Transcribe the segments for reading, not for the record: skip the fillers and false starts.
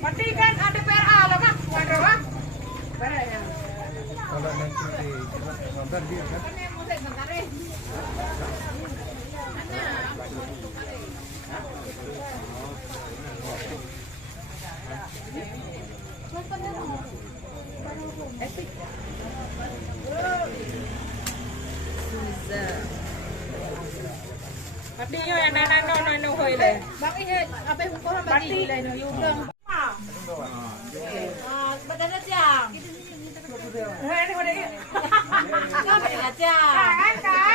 Berarti kan ada PRA lah kan? Ada apa? Kalau nanti digambar dia kan. Berarti yang nana hoi le. Bagi apa yang kau berarti le no yung dong. Badan aja. Ini udah ini. Badan aja. Kan?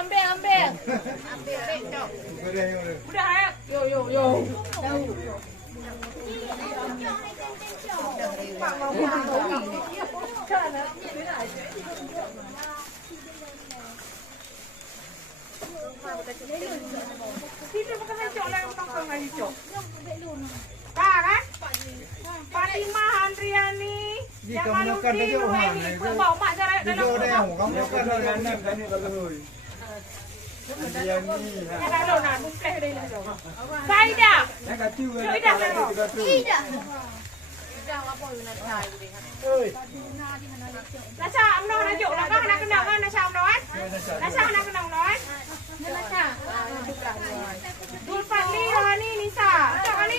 Ambil. Udah ayo. Yo. Sini bukan hijau lah yang tongkong hijau. Kan? Fatima Handriani. Jamaluddin Nuhaimi. Bawa mak cara dalam rumah. Kamu kan dengan kan ni kalau hoi. Kalau nak mungkin dia lah. Saida. Nasa amno na juk lah kan nak kenal kan nasa amno kan? Nasa nak kenal kan? Nasa. Dul Fadli Rohani Nisa. Tak kan ni?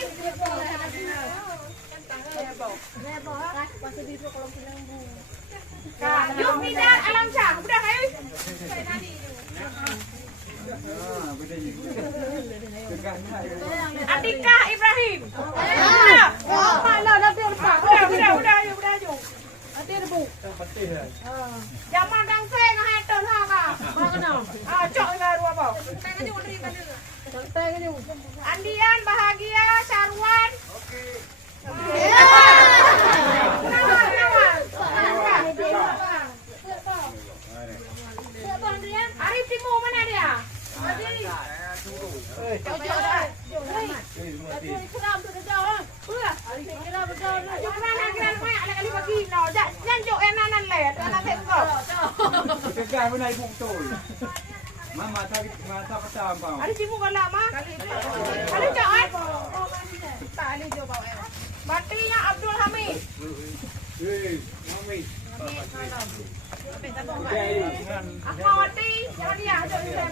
Lebo. Pasal di kalau penanggu. Yuk Nida Alam Shah. Udah kayu. Atika Ibrahim. Malah dah terlepas. Udah yuk. Nanti rebu. Zaman dang seng haton ha ka. Mana? Cok enggak dua apa? Andian Bahagia Syarwan. Arif Timur mana dia? Jauh dah. Keram tu dah jauh. Pula. Keram betul. Jom mana keram mai ala kali bagi no. Jangan jauh enanan let. Enan tengok. Kegang pun naik betul. Mama tak pasal apa. Ada cimu kalau mah. Ada jauh. Tak ada jauh bawa. Batinya Abdul Hamid. Mami. Ahmad Wati, jangan dia, jauh dia.